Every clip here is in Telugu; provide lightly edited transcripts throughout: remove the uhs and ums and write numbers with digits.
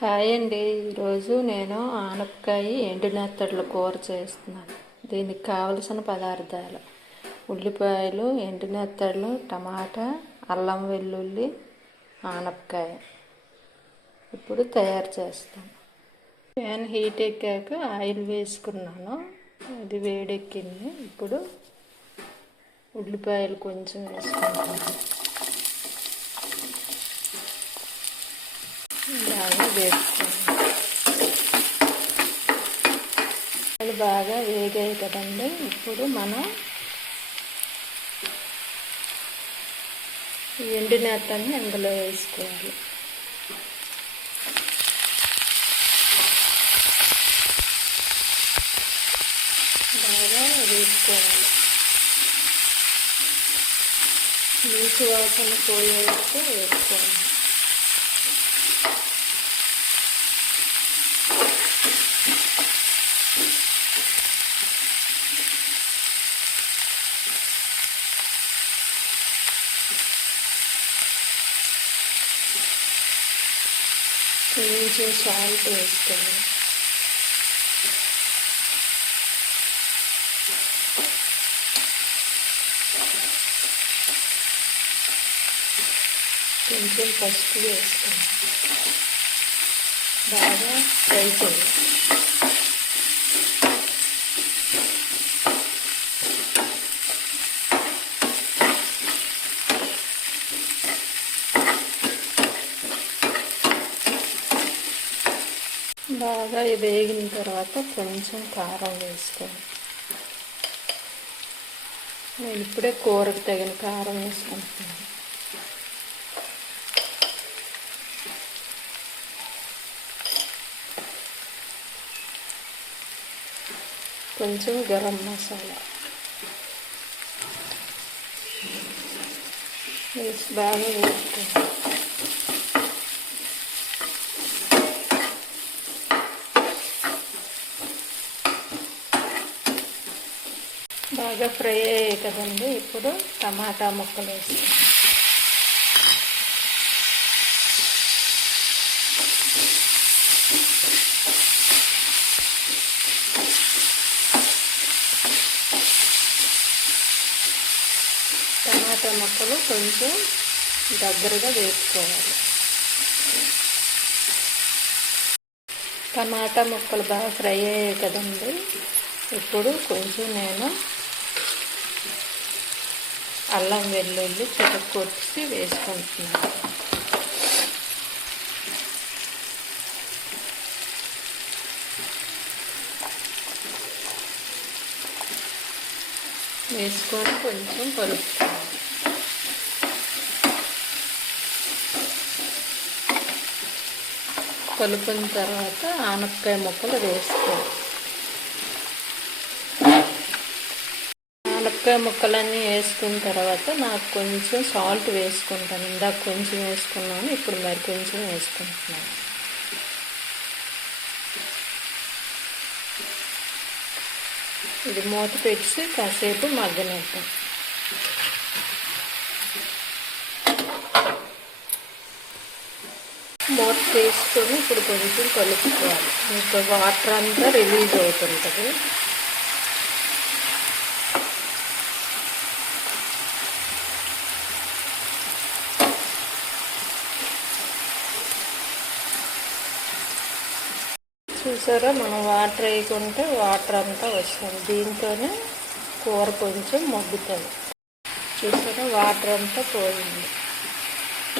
హాయ్ అండి. ఈరోజు నేను ఆనపకాయ ఎండునెత్తళ్ళు కూర చేస్తున్నాను. దీనికి కావలసిన పదార్థాలు: ఉల్లిపాయలు, ఎండునెత్తళ్ళు, టమాటా, అల్లం వెల్లుల్లి, ఆనపకాయ. ఇప్పుడు తయారు చేస్తాను. ప్యాన్ హీట్ ఎక్కాక ఆయిల్ వేసుకున్నాను. అది వేడెక్కింది. ఇప్పుడు ఉల్లిపాయలు కొంచెం వేసుకుంటాను. బాగా వేసుకోవాలి. బాగా వేగాయి కదండి. ఇప్పుడు మనం ఎండునెత్తని అందులో వేసుకోవాలి. బాగా వేసుకోవాలి. నీటి వాసన పోయే వరకు వేసుకోవాలి. కొంచెం సాల్ట్ వేసుకోవాలి. కొంచెం పసుపు వేసుకోవాలి. బాగా ఫ్రై చేయాలి. బాగా వేగిన తర్వాత కొంచెం కారం వేసుకోవాలి. నేను ఇప్పుడే కూరకు తగిన కారం వేసుకుంటున్నాను. కొంచెం గరం మసాలా వేసి బాగా వేసుకోవాలి. బాగా ఫ్రై అయ్యాయి కదండి. ఇప్పుడు టమాటా ముక్కలు వేస్తాను. టమాటా ముక్కలు కొంచెం దగ్గరగా వేసుకోవాలి. టమాటా ముక్కలు బాగా ఫ్రై అయ్యాయి కదండి. ఇప్పుడు కొంచెం నేను అల్లం వెల్లుల్లి చితక్కొట్టి వేసుకుంటున్నాను. వేసుకొని కొంచెం కలుపుకోవాలి. కలుపుకున్న తర్వాత ఆనపకాయ ముక్కలు వేసుకోవాలి. ఆనపకాయ ముక్కలన్నీ వేసుకున్న తర్వాత నాకు కొంచెం సాల్ట్ వేసుకుంటాను. ఇందాక కొంచెం వేసుకున్నాను, ఇప్పుడు మరి కొంచెం వేసుకుంటున్నాను. ఇది మూత పెట్టి కాసేపు మగ్గనిద్దాం. మూత తీసుకొని ఇప్పుడు కొంచెం కలుపుకోవాలి. ఇంకా వాటర్ అంతా రిలీజ్ అవుతుంటుంది. చూసారా, మనం వాటర్ వేయకుంటే వాటర్ అంతా వస్తుంది. దీంతోనే కూర కొంచెం మగ్గుతుంది. చూసారా, వాటర్ అంతా పోయింది.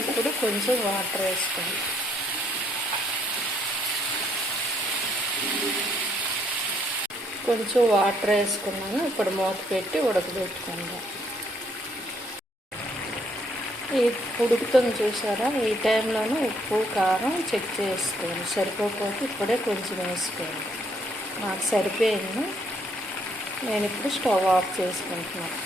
ఇప్పుడు కొంచెం వాటర్ వేసుకోండి. కొంచెం వాటర్ వేసుకున్నాను. ఇప్పుడు మూత పెట్టి ఉడకబెట్టుకుందాం. ఈ ఉడుకుతుంది చూసారా, ఈ టైంలోనే ఉప్పు కారం చెక్ చేసుకోవాలి. సరిపోకపోతే ఇప్పుడే కొంచెం వేసుకోవాలి. నాకు సరిపోయింది. నేను ఇప్పుడు స్టవ్ ఆఫ్ చేసుకుంటున్నాను.